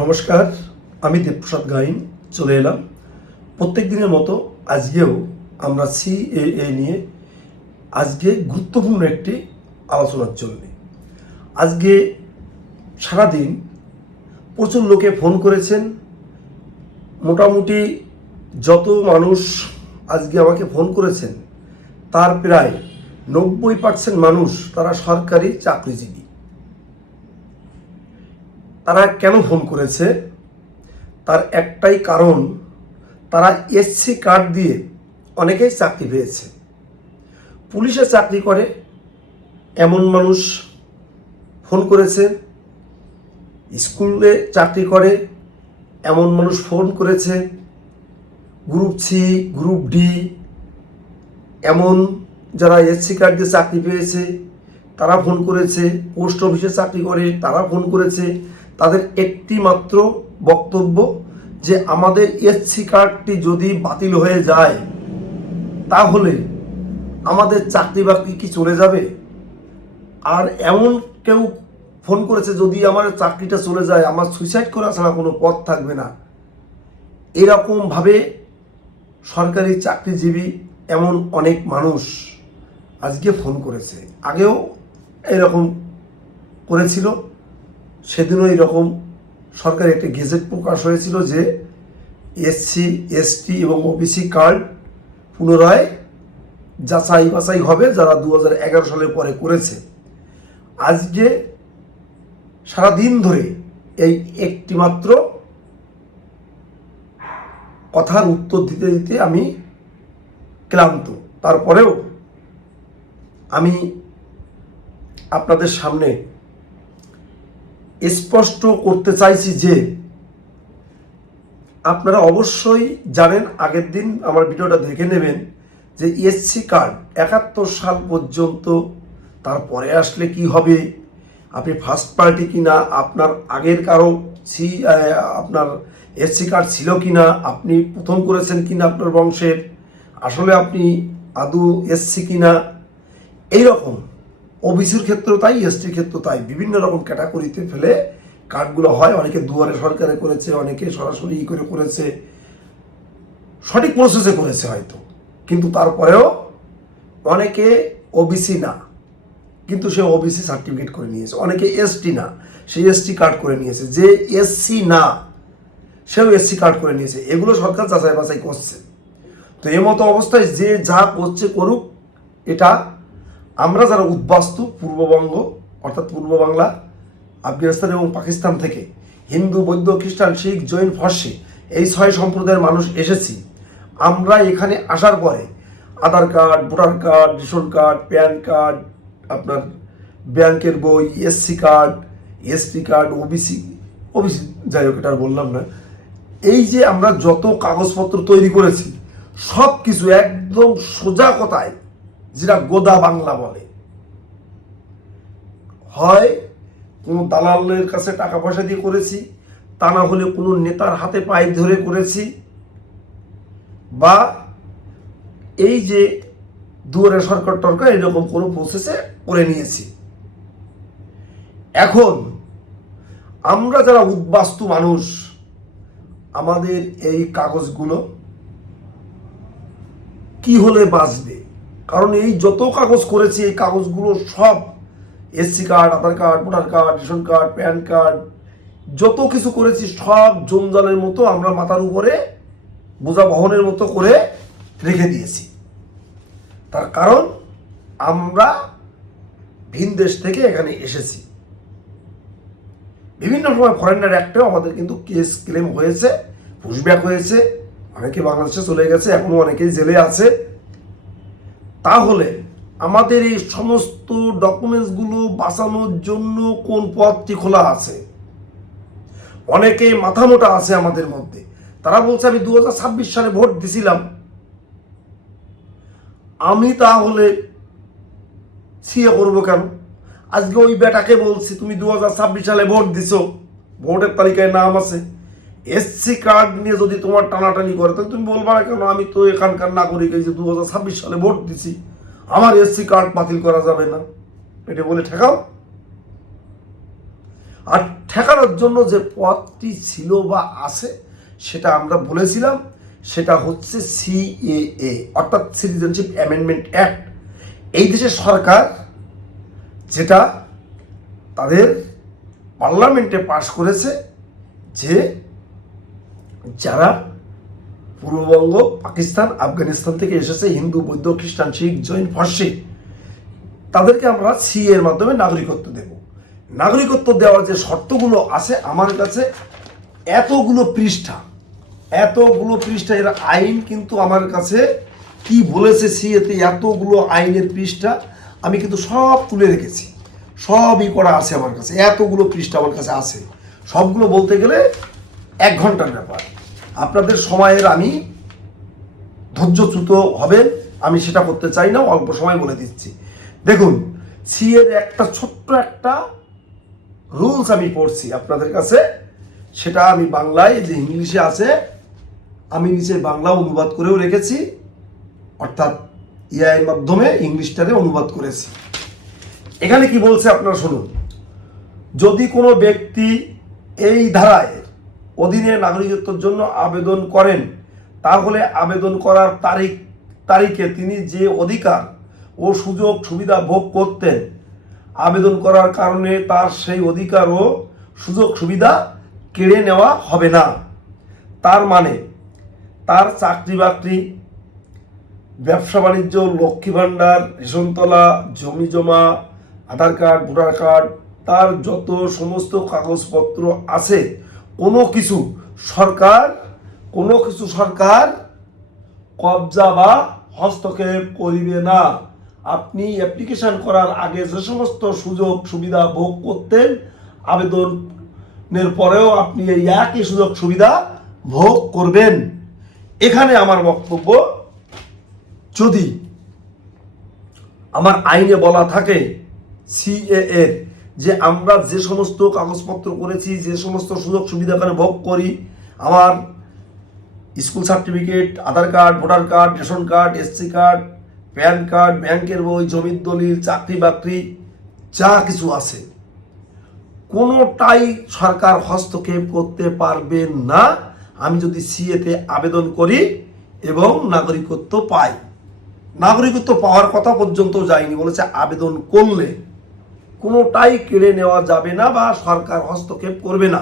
নমস্কার, আমি দেবপ্রসাদ গাইন চলে এলাম। প্রত্যেক দিনের মতো আজকেও আমরা সিএএ নিয়ে আজকে গুরুত্বপূর্ণ একটি আলোচনার জন্য। আজকে সারাদিন প্রচুর লোকে ফোন করেছেন। মোটামুটি যত মানুষ আজকে আমাকে ফোন করেছেন তার প্রায় 90% মানুষ তারা সরকারি চাকরিজীবী। তারা কেন ফোন করেছে তার একটাই কারণ, তারা এসসি কার্ড দিয়ে অনেকেই চাকরি পেয়েছে। পুলিশে চাকরি করে এমন মানুষ ফোন করেছে, স্কুলে চাকরি করে এমন মানুষ ফোন করেছে, গ্রুপ সি গ্রুপ ডি এমন যারা এসসি কার্ড দিয়ে চাকরি পেয়েছে তারা ফোন করেছে, পোস্ট অফিসে চাকরি করে তারা ফোন করেছে। তাদের একটি মাত্র বক্তব্য যে আমাদের এসসি কার্ডটি যদি বাতিল হয়ে যায় তাহলে আমাদের চাকরি বাকরি কি চলে যাবে। আর এমন কেউ ফোন করেছে যদি আমার চাকরিটা চলে যায় আমার সুইসাইড করা ছাড়া কোনো পথ থাকবে না। এরকমভাবে সরকারি চাকরিজীবী এমন অনেক মানুষ আজকে ফোন করেছে। আগেও এরকম করেছিল, সেদিনও এরকম সরকারি একটা গেজেট প্রকাশ হয়েছিল যে এসসি এসটি এবং ওবিসি কার্ড পুনরায় যাচাই বাছাই হবে যারা 2011 সালের পরে করেছে। আজকে সারাদিন ধরে এই একটি মাত্র কথার উত্তর দিতে দিতে আমি ক্লান্ত। তারপরেও আমি আপনাদের সামনে স্পষ্ট করতে চাইছি যে আপনারা অবশ্যই জানেন, আগের দিন আমার ভিডিওটা দেখে নেবেন যে এসসি কার্ড 71 সাল পর্যন্ত, তারপরে আসলে কি হবে, আপনি ফার্স্ট পার্টি কিনা, আপনার আগের কারো আপনার এসসি কার্ড ছিল কিনা, আপনি প্রথম করেছেন কিনা আপনার বংশের, আসলে আপনি আদৌ এসসি কিনা, এইরকম ওবিসির ক্ষেত্রেও তাই, এসটির ক্ষেত্রেও তাই, বিভিন্ন রকম ক্যাটাগরিতে ফেলে কার্ডগুলো হয়। অনেকে দুয়ারে সরকারে করেছে, অনেকে সরাসরি করেছে, সঠিক প্রসেসে করেছে হয়তো, কিন্তু তারপরেও অনেকে ওবিসি না কিন্তু সে ওবিসি সার্টিফিকেট করে নিয়েছে, অনেকে এসটি না সে এসটি কার্ড করে নিয়েছে, যে এসসি না সেও এসসি কার্ড করে নিয়েছে। এগুলো সরকার যাচাই বাছাই করছে। তো এই মতো অবস্থায় যে যা করছে করুক, এটা আমরা যারা উদ্বাস্তু পূর্ববঙ্গ অর্থাৎ পূর্ব বাংলা, আফগানিস্তান এবং পাকিস্তান থেকে হিন্দু বৌদ্ধ খ্রিস্টান শিখ জৈন ফার্সি এই 6 সম্প্রদায়ের মানুষ এসেছি। আমরা এখানে আসার পরে Aadhaar card, voter card, ration card, PAN card, আপনার ব্যাংকের বই, SC card, ST card, OBC যাই হোক এটা আর বললাম না, এই যে আমরা যত কাগজপত্র তৈরি করেছি সব কিছু একদম সোজা কথায়, যেটা গোদা বাংলা বলে, হয় কোনো দালালের কাছে টাকা পয়সা দিয়ে করেছি, তা না হলে কোনো নেতার হাতে পায়ে ধরে করেছি, বা এই যে দুয়ারে সরকার টরকার এরকম কোনো প্রসেসে করে নিয়েছি। এখন আমরা যারা উদ্বাস্তু মানুষ, আমাদের এই কাগজগুলো কি হলে বাঁচবে? কারণ এই যত কাগজ করেছি এই কাগজগুলো সব SC card, Aadhaar card, voter card, ration card, PAN card, যত কিছু করেছি সব জঞ্জালের মতো আমরা মাথার উপরে বোঝা বহনের মতো করে রেখে দিয়েছি। তার কারণ আমরা ভিন দেশ থেকে এখানে এসেছি। বিভিন্ন সময় ফরেনার অ্যাক্টেও আমাদের কিন্তু কেস ক্লেম হয়েছে, পুশব্যাক হয়েছে, অনেকে বাংলাদেশে চলে গেছে, এখনো অনেকেই জেলে আছে। তাহলে আমাদের এই সমস্ত ডকুমেন্টসগুলো বাঁচানোর জন্য কোন পথটি খোলা আছে? অনেকেই মাথা মোটা আছে আমাদের মধ্যে, তারা বলছে আমি 2026 সালে ভোট দিছিলাম, আমি তাহলে সিএ করবো কেন? আজকে ওই বেটাকে বলছি তুমি 2026 সালে ভোট দিছো, ভোটের তালিকায় নাম আছে, এসসি কার্ড নিয়ে যদি তোমার টানাটানি করে তাহলে তুমি বলবা না কেন আমি তো এখানকার নাগরিক, এই যে 2026 সালে ভোট দিছি আমার এসসি কার্ড বাতিল করা যাবে না, এটা বলে ঠেকাও। আর ঠেকানোর জন্য যে পথটি ছিল বা আছে সেটা আমরা বলেছিলাম, সেটা হচ্ছে সিএএ, অর্থাৎ সিটিজেনশিপ অ্যামেন্ডমেন্ট অ্যাক্ট। এই দেশের সরকার যেটা তাদের পার্লামেন্টে পাশ করেছে যে যারা পূর্ববঙ্গ, পাকিস্তান, আফগানিস্তান থেকে এসেছে, হিন্দু, বৌদ্ধ, খ্রিস্টান, শিখ, জৈন, ফার্সি, তাদেরকে আমরা সিএ এর মাধ্যমে নাগরিকত্ব দেব। নাগরিকত্ব দেওয়ার যে শর্তগুলো আছে আমার কাছে এতগুলো পৃষ্ঠা এর আইন কিন্তু আমার কাছে কি বলেছে সিএতে, এতগুলো আইনের পৃষ্ঠা আমি কিন্তু সব তুলে রেখেছি, সবই করা আছে আমার কাছে, এতগুলো পৃষ্ঠা আমার কাছে আছে। সবগুলো বলতে গেলে 1 ঘন্টার ব্যাপার। আপনাদের সময়ের আমি ধৈর্যচ্যুত হবেন, আমি সেটা করতে চাই না, অল্প সময় বলে দিচ্ছি। দেখুন, সিএর একটা ছোট্ট একটা রুলস আমি পড়ছি আপনাদের কাছে, সেটা আমি বাংলায়, যে ইংলিশে আছে আমি নিচে বাংলা অনুবাদ করেও রেখেছি, অর্থাৎ এআই মাধ্যমে ইংলিশটারে অনুবাদ করেছি। এখানে কি বলছে আপনারা শুনুন। যদি কোনো ব্যক্তি এই ধারায় অধীনে নাগরিকত্বের জন্য আবেদন করেন, তাহলে আবেদন করার তারিখে তিনি যে অধিকার ও সুযোগ সুবিধা ভোগ করতেন, আবেদন করার কারণে তার সেই অধিকার ও সুযোগ সুবিধা কেড়ে নেওয়া হবে না। তার মানে তার চাকরি বাকরি, ব্যবসা বাণিজ্য, লক্ষ্মী ভাণ্ডার, রেশনতলা, জমি জমা, আধার কার্ড, ভোটার কার্ড, তার যত সমস্ত কাগজপত্র আছে কোনো কিছু সরকার কবজা বা হস্তক্ষেপ করিবে না। আপনি অ্যাপ্লিকেশন করার আগে যে সমস্ত সুযোগ সুবিধা ভোগ করতেন, আবেদনের পরেও আপনি এই একই সুযোগ সুবিধা ভোগ করবেন। এখানে আমার বক্তব্য, যদি আমার আইনে বলা থাকে সিএএ যে আমরা যে সমস্ত কাগজপত্র করেছি, যে সমস্ত সুযোগ সুবিধা ভোগ করি, আমার school certificate, Aadhaar card, voter card, ration card, SC card, PAN card, ব্যাংকের বই, জমির দলিল, চাকরি বাকরি, যা কিছু আছে কোনোটাই সরকার হস্তক্ষেপ করতে পারবে না আমি যদি সিএতে আবেদন করি এবং নাগরিকত্ব পাই। নাগরিকত্ব পাওয়ার কথা পর্যন্ত যায়নি, বলেছে আবেদন করলে কোনোটাই কেড়ে নেওয়া যাবে না বা সরকার হস্তক্ষেপ করবে না।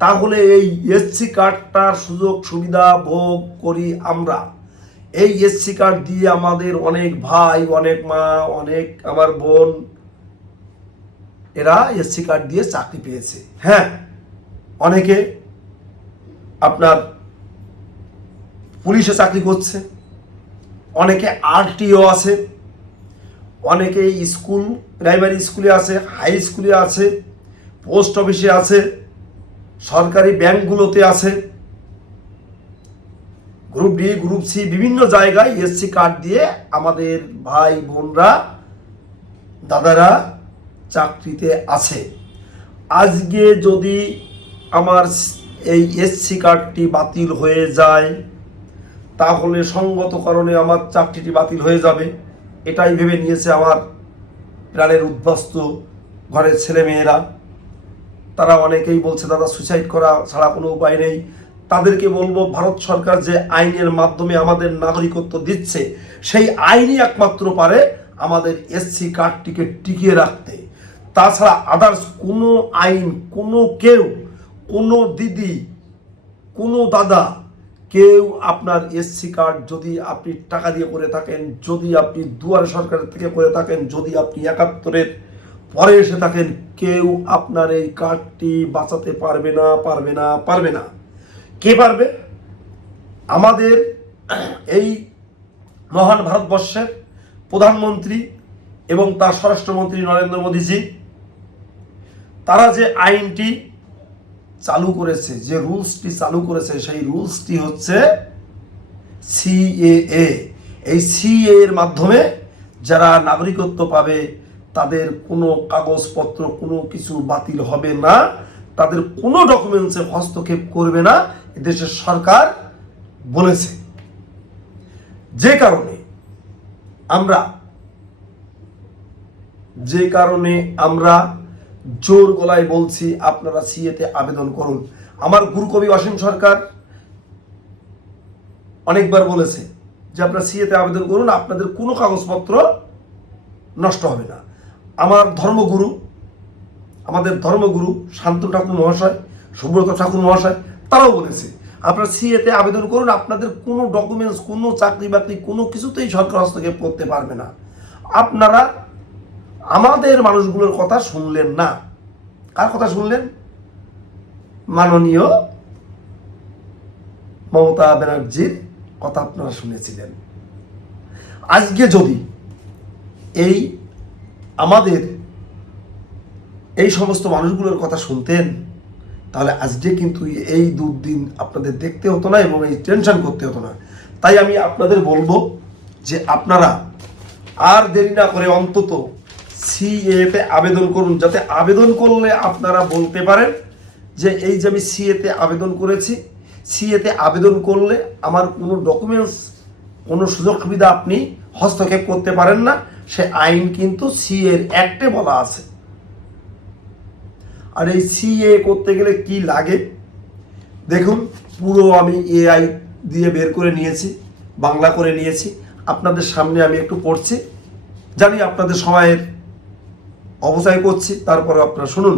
তাহলে এই এসসি কার্ডটার সুযোগ সুবিধা ভোগ করি আমরা। এই এসসি কার্ড দিয়ে আমাদের অনেক ভাই, অনেক মা, অনেক আমার বোন, এরা এসসি কার্ড দিয়ে চাকরি পেয়েছে। হ্যাঁ, অনেকে আপনার পুলিশে চাকরি করছে, অনেকে আরটিও আছে, অনেকে স্কুল, প্রাইমারি স্কুলে আছে, হাই স্কুলে আছে, পোস্ট অফিসে আছে, সরকারি ব্যাংকগুলোতে আছে, গ্রুপ ডি, গ্রুপ সি, বিভিন্ন জায়গায় এসসি কার্ড দিয়ে আমাদের ভাই বোনরা, দাদারা চাকরিতে আছে। আজকে যদি আমার এই এসসি কার্ডটি বাতিল হয়ে যায়, তাহলে সঙ্গত কারণে আমার চাকরিটি বাতিল হয়ে যাবে, এটাই ভেবে নিয়েছে আমার প্রাণের উদ্বাস্ত ঘরের ছেলেমেয়েরা। তারা অনেকেই বলছে দাদা সুইসাইড করা ছাড়া কোনো উপায় নেই। তাদেরকে বলবো, ভারত সরকার যে আইনের মাধ্যমে আমাদের নাগরিকত্ব দিচ্ছে, সেই আইনই একমাত্র পারে আমাদের এসসি কার্ডটিকে টিকিয়ে রাখতে। তাছাড়া আদার্স কোনো আইন, কেউ, কোনো দিদি, কোনো দাদা, কেউ আপনার এসসি কার্ড যদি আপনি টাকা দিয়ে করে থাকেন, যদি আপনি দুয়ারে সরকারের থেকে করে থাকেন, যদি আপনি 71-এর পরে এসে থাকেন, কেউ আপনার এই কার্ডটি বাঁচাতে পারবে না। কে পারবে? আমাদের এই মহান ভারতবর্ষের প্রধানমন্ত্রী এবং তার স্বরাষ্ট্রমন্ত্রী নরেন্দ্র মোদীজি, তারা যে আইনটি চালু করেছে, যে রুলসটি চালু করেছে, সেই রুলসটি হচ্ছে সিএএ। এই সিএ এর মাধ্যমে যারা নাগরিকত্ব পাবে তাদের কোনো কাগজপত্র, কোনো কিছু বাতিল হবে না, তাদের কোনো ডকুমেন্টসে হস্তক্ষেপ করবে না, দেশের সরকার বলেছে। যে কারণে আমরা জোর গলায় বলছি, আপনারা সিএতে আবেদন করুন। আমার গুরুকবি অসীম সরকার অনেকবার বলেছে যে আপনারা সিএতে আবেদন করুন, আপনাদের কোনো কাগজপত্র নষ্ট হবে না। আমাদের ধর্মগুরু শান্তনু ঠাকুর মহাশয়, সুব্রত ঠাকুর মহাশয়, তারাও বলেছে আপনারা সিএতে আবেদন করুন, আপনাদের কোনো ডকুমেন্টস, কোনো চাকরি বাকরি, কোনো কিছুতেই সরকার হস্তক্ষেপ করতে পারবে না। আপনারা আমাদের মানুষগুলোর কথা শুনলেন না। কার কথা শুনলেন? মাননীয় মমতা ব্যানার্জির কথা আপনারা শুনেছিলেন। আজকে যদি আমাদের এই সমস্ত মানুষগুলোর কথা শুনতেন, তাহলে আজকে কিন্তু এই দুর্দিন আপনাদের দেখতে হতো না এবং এই টেনশন করতে হতো না। তাই আমি আপনাদের বলবো যে আপনারা আর দেরি না করে অন্তত সিএতে আবেদন করুন, যাতে আবেদন করলে আপনারা বলতে পারেন যে এই যে আমি সিএতে আবেদন করেছি, সিএতে আবেদন করলে আমার কোনো ডকুমেন্টস, কোনো সুযোগ সুবিধা আপনি হস্তক্ষেপ করতে পারেন না। সে আইন কিন্তু সিএর অ্যাক্টে বলা আছে। আর এই সিএ করতে গেলে কি লাগে দেখুন, পুরো আমি এআই দিয়ে বের করে নিয়েছি, বাংলা করে নিয়েছি, আপনাদের সামনে আমি একটু পড়ছি। জানি আপনাদের সময়ের অপচয় করছি, তারপরে আপনারা শুনুন।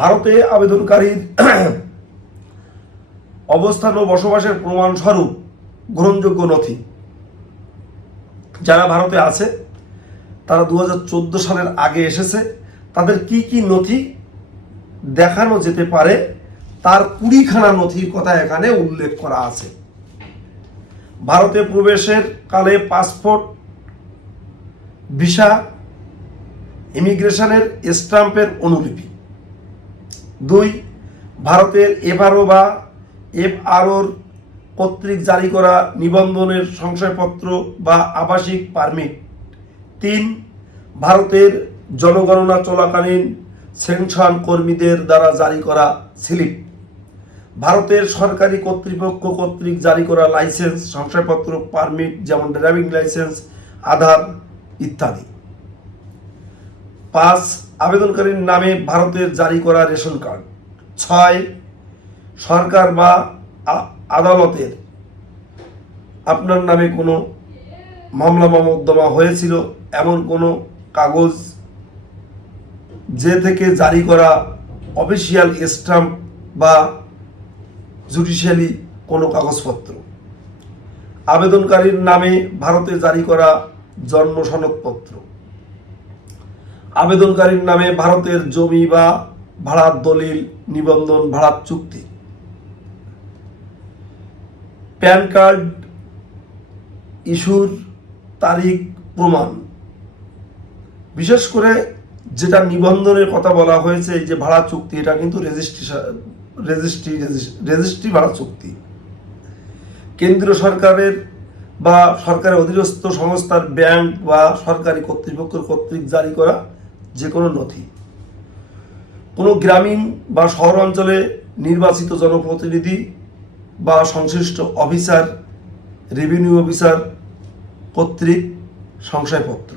ভারতে আবেদনকারীর অবস্থান ও বসবাসের প্রমাণস্বরূপ গ্রহণযোগ্য নথি। যারা ভারতে আছে তারা 2014 সালের আগে এসেছে, তাদের কি কি নথি দেখানো যেতে পারে তার 20খানা নথির কথা এখানে উল্লেখ করা আছে। ভারতে প্রবেশের কালে পাসপোর্ট, ভিসা, ইমিগ্রেশনের স্ট্যাম্পের অনুলিপি। 2, ভারতের এফআরও বা এফআরওর কর্তৃক জারি করা নিবন্ধনের সংশয়পত্র বা আবাসিক পারমিট। 3, ভারতের জনগণনা চলাকালীন সেনশন কর্মীদের দ্বারা জারি করা স্লিপ। ভারতের সরকারি কর্তৃপক্ষ কর্তৃক জারি করা লাইসেন্স, সংশয়পত্র, পারমিট, যেমন ড্রাইভিং লাইসেন্স, আধার ইত্যাদি। 5, আবেদনকারীর নামে ভারতের জারি করা রেশন কার্ড। 6, সরকার বা আদালতের আপনার নামে কোনো মামলা মোকদ্দমা হয়েছিল এমন কোনো কাগজ, যে থেকে জারি করা অফিসিয়াল স্ট্যাম্প বা জুডিশিয়ালি কোনো কাগজপত্র। আবেদনকারীর নামে ভারতে জারি করা জন্ম সনদপত্র। আবেদনকারীর নামে ভারতের জমি বা ভাড়ার দলিল, নিবন্ধন, ভাড়ার চুক্তি। প্যান কার্ড ইস্যুর তারিখ প্রমাণ। বিশেষ করে যেটা নিবন্ধনের কথা বলা হয়েছে, এই যে ভাড়া চুক্তি, এটা কিন্তু রেজিস্ট্রি ভাড়া চুক্তি। কেন্দ্রীয় সরকারের বা সরকারের অধীনস্থ সংস্থার, ব্যাংক বা সরকারি কর্তৃপক্ষ কর্তৃক জারি করা যে কোনো নথি। কোনো গ্রামীণ বা শহর অঞ্চলে নির্বাচিত জনপ্রতিনিধি বা সংশ্লিষ্ট অফিসার, রেভিনিউ অফিসার কর্তৃক সংশয়পত্র।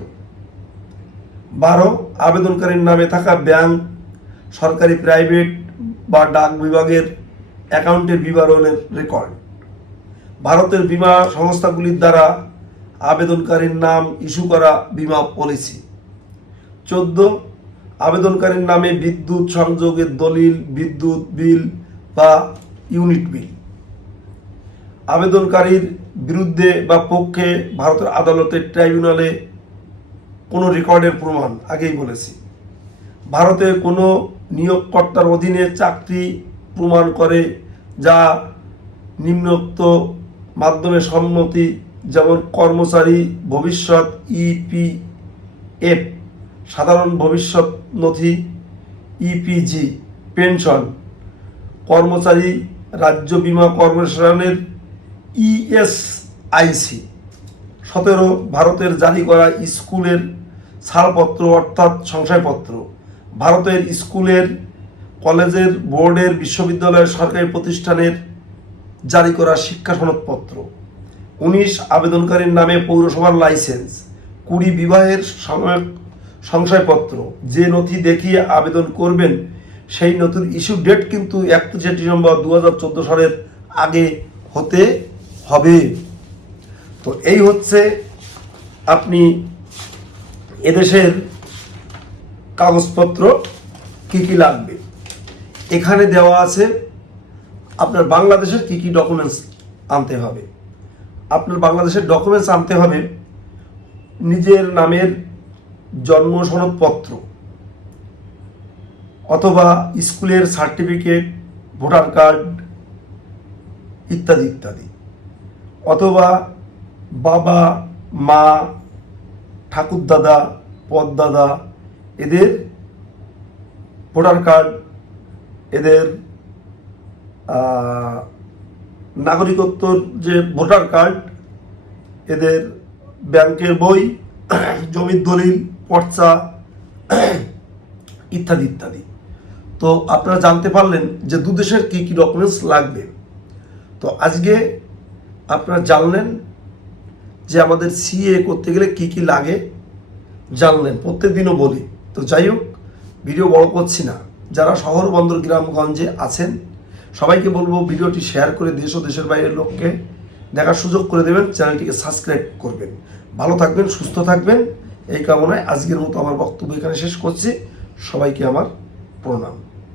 12, আবেদনকারীর নামে থাকা ব্যাংক, সরকারি, প্রাইভেট বা ডাক বিভাগের অ্যাকাউন্টের বিবরণের রেকর্ড। ভারতের বীমা সংস্থাগুলির দ্বারা আবেদনকারীর নাম ইস্যু করা বীমা পলিসি। 14, আবেদনকারীর নামে বিদ্যুৎ সংযোগের দলিল, বিদ্যুৎ বিল বা ইউনিট বিল। আবেদনকারীর বিরুদ্ধে বা পক্ষে ভারতের আদালতের ট্রাইব্যুনালে কোনো রেকর্ডের প্রমাণ, আগেই বলেছি। ভারতের কোনো নিয়োগকর্তার অধীনে চাকরি প্রমাণ করে যা নিম্নোক্ত মাধ্যমে সম্মতি, যেমন কর্মচারী ভবিষ্যৎ ইপিএফ, সাধারণ ভবিষ্যৎ নথি ইপিজি, পেনশন, কর্মচারী রাজ্য বীমা কর্পোরেশনের ইএসআইসি। 17, ভারতের জারি করা স্কুলের ছাড়পত্র অর্থাৎ সংশয়পত্র। ভারতের স্কুলের, কলেজের, বোর্ডের, বিশ্ববিদ্যালয়ের, সরকারি প্রতিষ্ঠানের জারি করা শিক্ষা সনদপত্র। 19, আবেদনকারীর নামে পৌরসভার লাইসেন্স। 20, বিবাহের সংশয়পত্র, যে নথি দেখিয়ে আবেদন করবেন সেই নথির ইস্যু ডেট কিন্তু 31 ডিসেম্বর 2014 সালের আগে হতে হবে। তো এই হচ্ছে আপনি এদেশের কাগজপত্র কি কি লাগবে। এখানে দেওয়া আছে আপনার বাংলাদেশের কি কি ডকুমেন্টস আনতে হবে। আপনার বাংলাদেশের ডকুমেন্টস আনতে হবে নিজের নামের জন্ম সনদপত্র অথবা স্কুলের সার্টিফিকেট, ভোটার কার্ড ইত্যাদি ইত্যাদি, অথবা বাবা, মা, ঠাকুরদাদা, পদদাদা এদের ভোটার কার্ড, এদের নাগরিকত্বর যে ভোটার কার্ড, এদের ব্যাংকের বই, জমির দলিল, পর্চা ইত্যাদি ইত্যাদি। তো আপনারা জানতে পারলেন যে দু দেশের কী কী ডকুমেন্টস লাগবে। তো আজকে আপনারা জানলেন যে আমাদের সিএ করতে গেলে কি কি লাগে, জানলেন। প্রত্যেক দিনও বলি। তো যাই হোক, ভিডিও বড় করছি না। যারা শহর বন্দর গ্রামগঞ্জে আছেন সবাইকে বলবো ভিডিওটি শেয়ার করে দেশ ও দেশের বাইরের লোককে দেখার সুযোগ করে দেবেন, চ্যানেলটিকে সাবস্ক্রাইব করবেন। ভালো থাকবেন, সুস্থ থাকবেন, এই কামনায় আজকের মতো আমার বক্তব্য এখানে শেষ করছি। সবাইকে আমার প্রণাম।